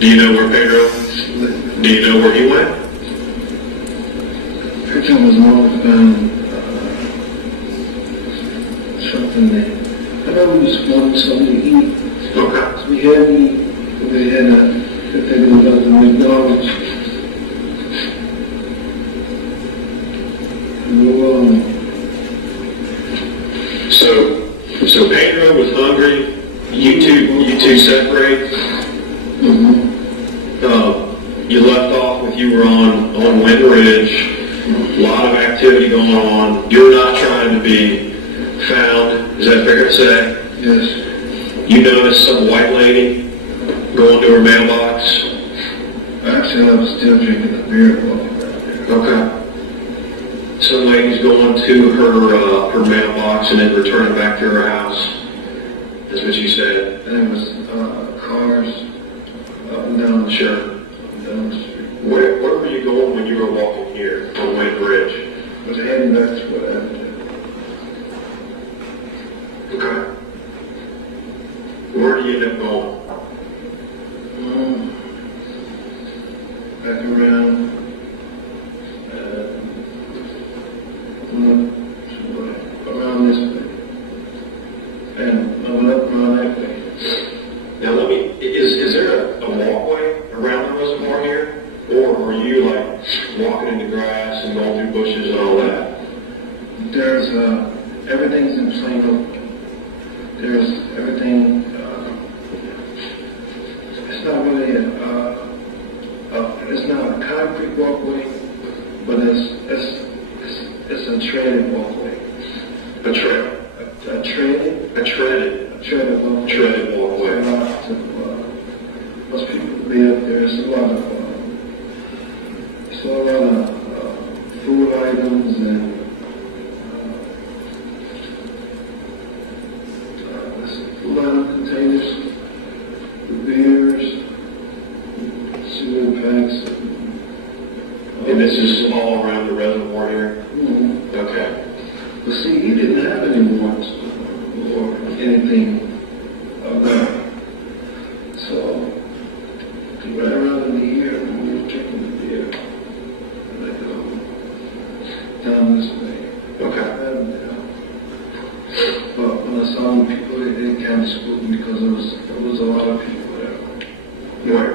Do you know where Pedro? Split. Do you know where he went? Pedro was northbound, something there. I know we was wanting something to eat. Okay. So we had if they was up in McDonald's. So Pedro was hungry. You two separate. You left off with you were on Wind Ridge. A lot of activity going on. You're not trying to be found. Is that fair to say? Yes. You noticed some white lady going to her mailbox. Actually, I was still drinking the beer walking back there. Okay. Some lady's going to her mailbox and then returning back to her house. That's what you said. And it was cars up and down the street. Sure. Up and down the street. Where were you going when you were walking here on Wind Ridge? I was heading back to what I did. Okay. Where do you end up going? Back around, around this way. And I went up around that way. Now is there a walkway around the reservoir here? Or are you like walking in the grass and going through bushes and all that? There's, everything's in plain open. There's everything, it's not really it's not a concrete walkway, but it's a treaded walkway. A trail. A treaded? A treaded. A treaded walkway. Treaded walkway. Most people live there. It's a lot of food items and food item containers, the beers, cigarette packs. And this is all around the reservoir here? Mm-hmm. Okay. But see, he didn't have any warrants or anything of that. So, right around in the year when we were drinking the beer, down this way. Okay. And, but when I saw the people, they kind of spooked me because there was a lot of people there. Where?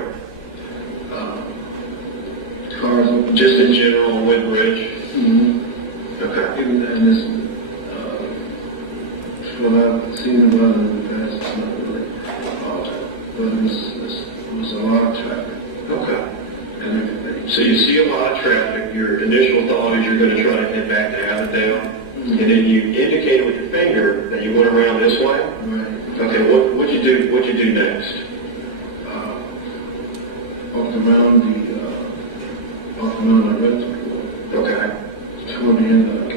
Cars open. Just in general on Wind Ridge? Mm-hmm. Okay. Even and this, what I've seen about it in the past, it's not really all that. But it was a lot of traffic Okay. and everything. So you see a lot of traffic. Your initial thought is you're going to try to head back to Avondale, Mm-hmm. and then you indicated with your finger that you went around this way. Right. Okay. What'd you do? What'd you do next? Walked around the rental. Okay. Toward the end of it.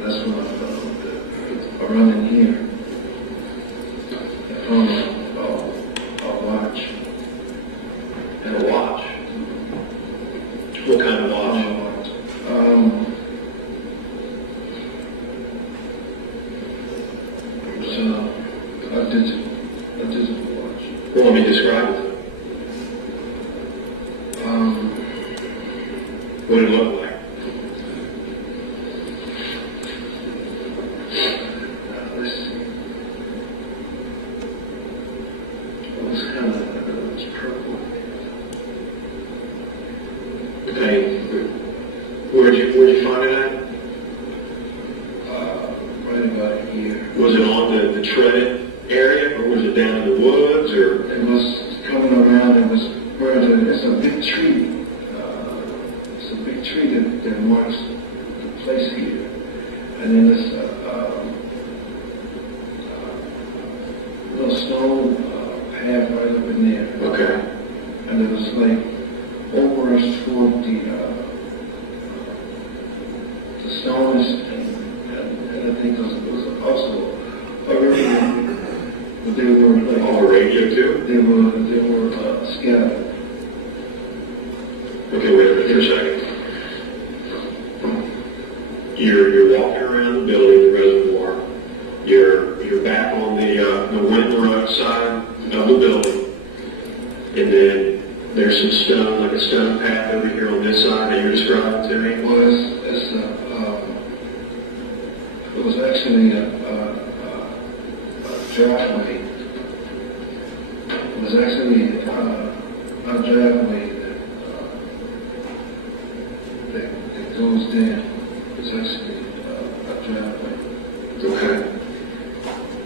That's when I found that around in here. I found a watch. And a watch. What kind of watch? A digital watch. Well, let me describe it. What did it look like? Let's see. It was kind of, it was purple. Okay. Where'd you find it at? Right about here. Was it on the treaded area, or was it down in the woods, or? It was coming around, it was where it's a big tree. It's a big tree that marks the place here. And then there's little stone path right up in there. Okay. And it was like over us toward the stones, and I think it was also a river, but they were like On the radio too? they were scattered. Okay, wait a minute for a second. You're walking around the building, the reservoir. You're back on the Winton Road side of the building, and then there's some stone, like a stone path over here on this side that you're describing to me. It was actually a driveway. It was actually a driveway that goes down. It's actually a driveway. Okay.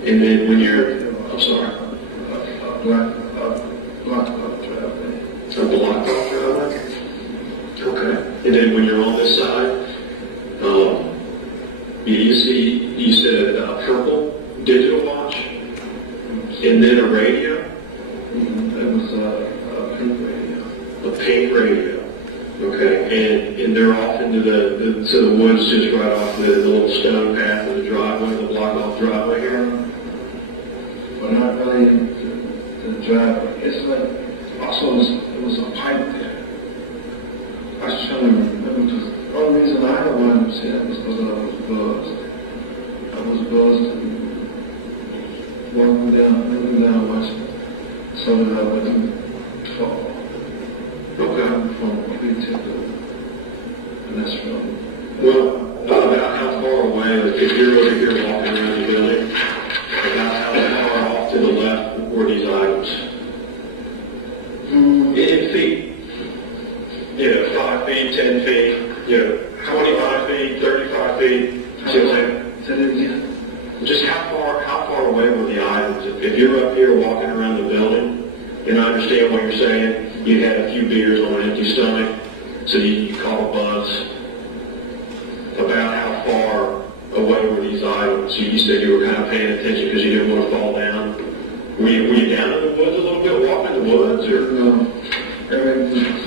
And then when I'm sorry, Block driveway. a blocked off driveway? Okay. And then when you're on this side, you said a purple digital watch, and then a radio? It was a pink radio. A pink radio. Okay. And they're off into the woods just right off the little stone path of the driveway, the blocked off driveway here? But not really the driveway. It's like, also it was a pipe there. I was trying to remember, because the only reason I don't want to see that was because I was buzzed. I was buzzed and looking down, watching, so that I wouldn't fall. Okay. From a big tickle. And that's from. Well, about how far away, like if you're over here walking around the building, about how far off to the left were these items? In feet. 5 feet, 10 feet, 25 feet, 35 feet. See what I'm saying? Said it again. Just how far away were the items? If you're up here walking around the building, and I understand what you're saying, you had a few beers on an empty stomach, so you caught a buzz. About how far away were these items? You said you were kind of paying attention because you didn't want to fall down. Were you down in the woods a little bit, walking in the woods, or? No. Everything's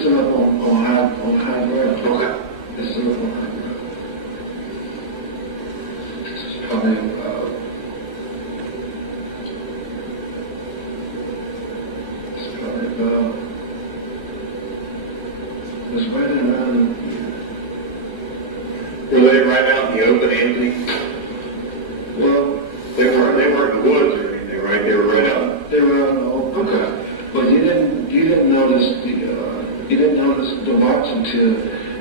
still up on high ground. Okay. It's still up on high ground. It's probably about, it's right around here. Were they right out in the open, Anthony? Well, They weren't in the woods or anything, right? They were right out. they were out in the open. Okay. But you didn't notice notice the watch until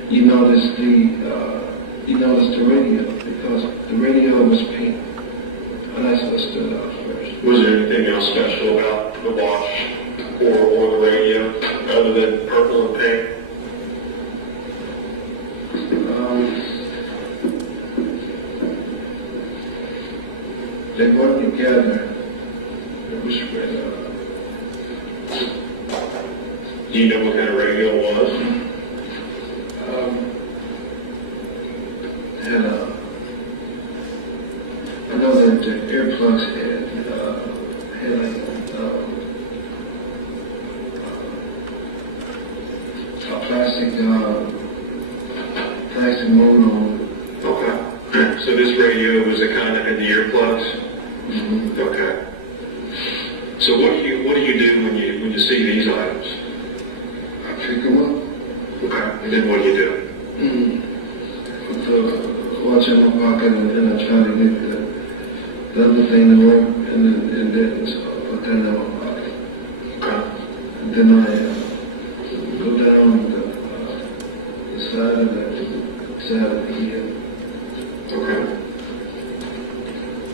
you notice the radio, because the radio was pink. And that's what stood out first. Was there anything else special about the watch or the radio other than purple and pink? They worked together. It was spread out. Do you know what kind of radio it was? I know that the earplugs had like a plastic mold. Okay. So this radio was the kind that had the earplugs? Mm-hmm. Okay. So what do you do when you see these items? I pick them up. Okay. And then what do you do? Put the watch in my pocket, and then I try to get the other thing to work, and then so I put that in my pocket. Okay. And then I go down the side of the Okay.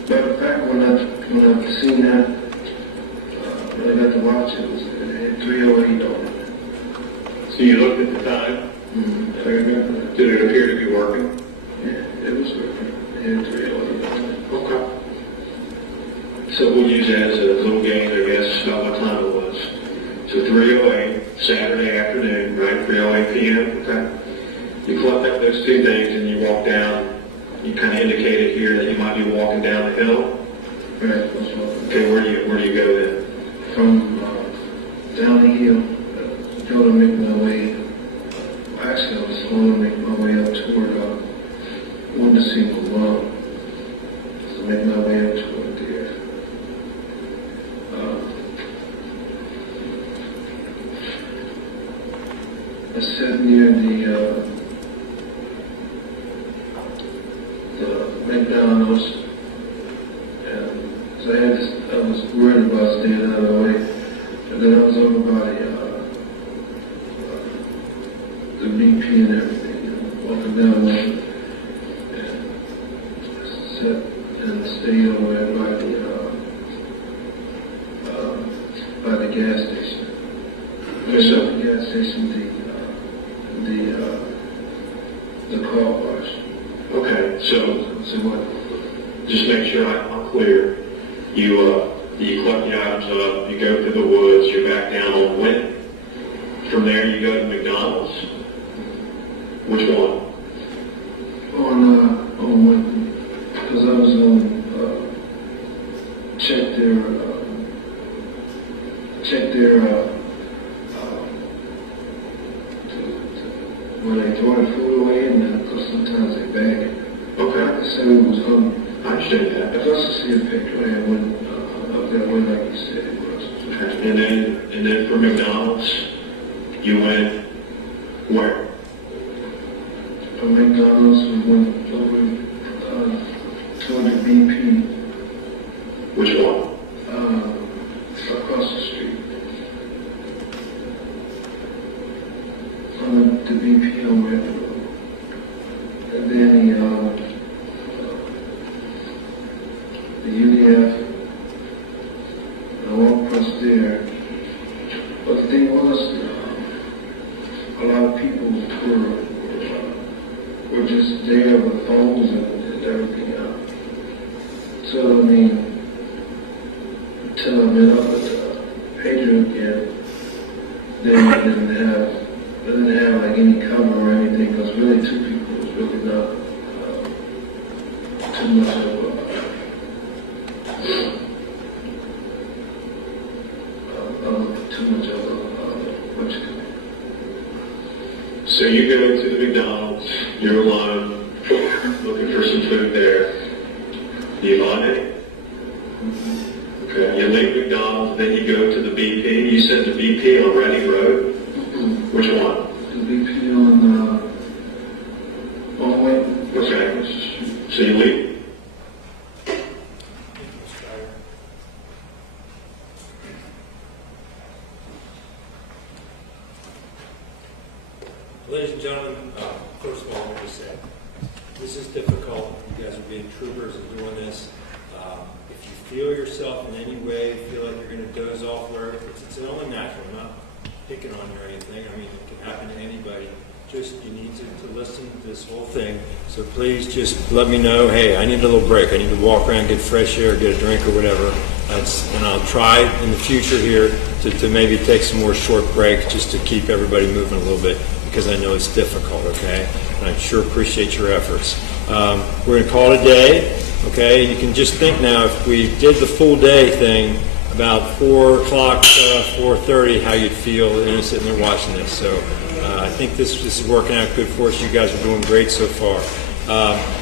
Matter of fact, when I seen that, when I got the watch, it had 308 on it. So you looked at the time? I remember that. Did it appear to be working? Yeah, it was working. It had 308 on it. Okay. So we'll use that as a little game, I guess, about what time it was. So 3:08, Saturday afternoon, right? 3:08 p.m. Okay. You collect up those two things and you walk down. You kind of indicated here that you might be walking down the hill. Right. Okay, where do you go then? From down the hill, go to make my way. Actually, I was going to make my way up toward one to single one. So make my way up toward there. I sat near the McDonald's, and so I was worried about staying out of the way. And then I was over by the BP and everything, walking down there, and sat and stayed over there by the gas station. Yes, sir. The gas station, the car wash. Okay, so what? just make sure I'm clear. You collect the items up, you go through the woods, you're back down on Wynn. From there you go to McDonald's. Which one? On Wynn, because I was on check their when they throw the food away, and because sometimes they bag it. Okay. I said it was hungry. I understand that. I also see a picture and I went up that way like you said it was. Okay. And then from McDonald's, you went where? From McDonald's, we went over toward the BP. Which one? Across the street. On the BP on Red Road. And then the UDF. I walked across there. But the thing was, a lot of people were just there with phones and everything else. So, I mean, until I met up with Adrian again, then I didn't have like any cover or anything, because really two people was really not too much of what you can. So you go to the McDonald's, you're alone, looking for some food there. Do you find it? Okay. You leave McDonald's, then you go to the BP. You said the BP on Reading Road? Which one? The BP on Wayne. Okay. So you leave. Ladies and gentlemen, first of all, I want to say, this is difficult. You guys are being troopers and doing this. If you feel yourself in any way, feel like you're going to doze off, where it's only natural. I'm not picking on you or anything. I mean, it can happen to anybody. Just, you need to listen to this whole thing. So please just let me know, hey, I need a little break. I need to walk around, get fresh air, get a drink or whatever. And I'll try in the future here to maybe take some more short breaks just to keep everybody moving a little bit, because I know it's difficult, okay? And I sure appreciate your efforts. We're going to call it a day, okay? You can just think now, if we did the full day thing, about 4 o'clock, 4:30, how you'd feel sitting there watching this. So I think this is working out good for us. You guys are doing great so far.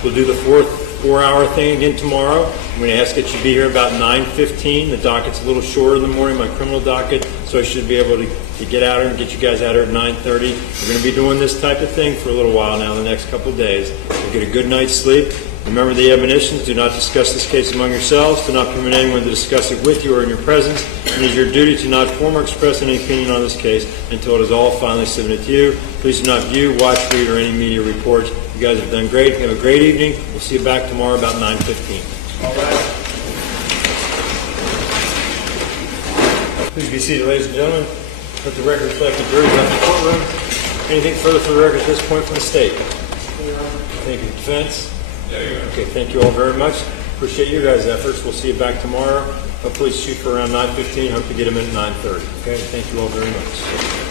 We'll do the 4-hour thing again tomorrow. I'm going to ask that you be here about 9:15. The docket's a little shorter in the morning, my criminal docket, so I should be able to get out here and get you guys out here at 9:30. We're going to be doing this type of thing for a little while now, the next couple of days. So get a good night's sleep. Remember the admonitions: do not discuss this case among yourselves, do not permit anyone to discuss it with you or in your presence. It is your duty to not form or express any opinion on this case until it is all finally submitted to you. Please do not view, watch, read, or any media reports. You guys have done great. Have a great evening. We'll see you back tomorrow about 9:15. All right. Please be seated, ladies and gentlemen. Let the record reflect the jury left the courtroom. Anything further for the record at this point from the state? Thank you, defense. Okay, thank you all very much. Appreciate you guys' efforts. We'll see you back tomorrow. Hopefully shoot for around 9:15. Hope to get them in at 9:30. Okay, thank you all very much.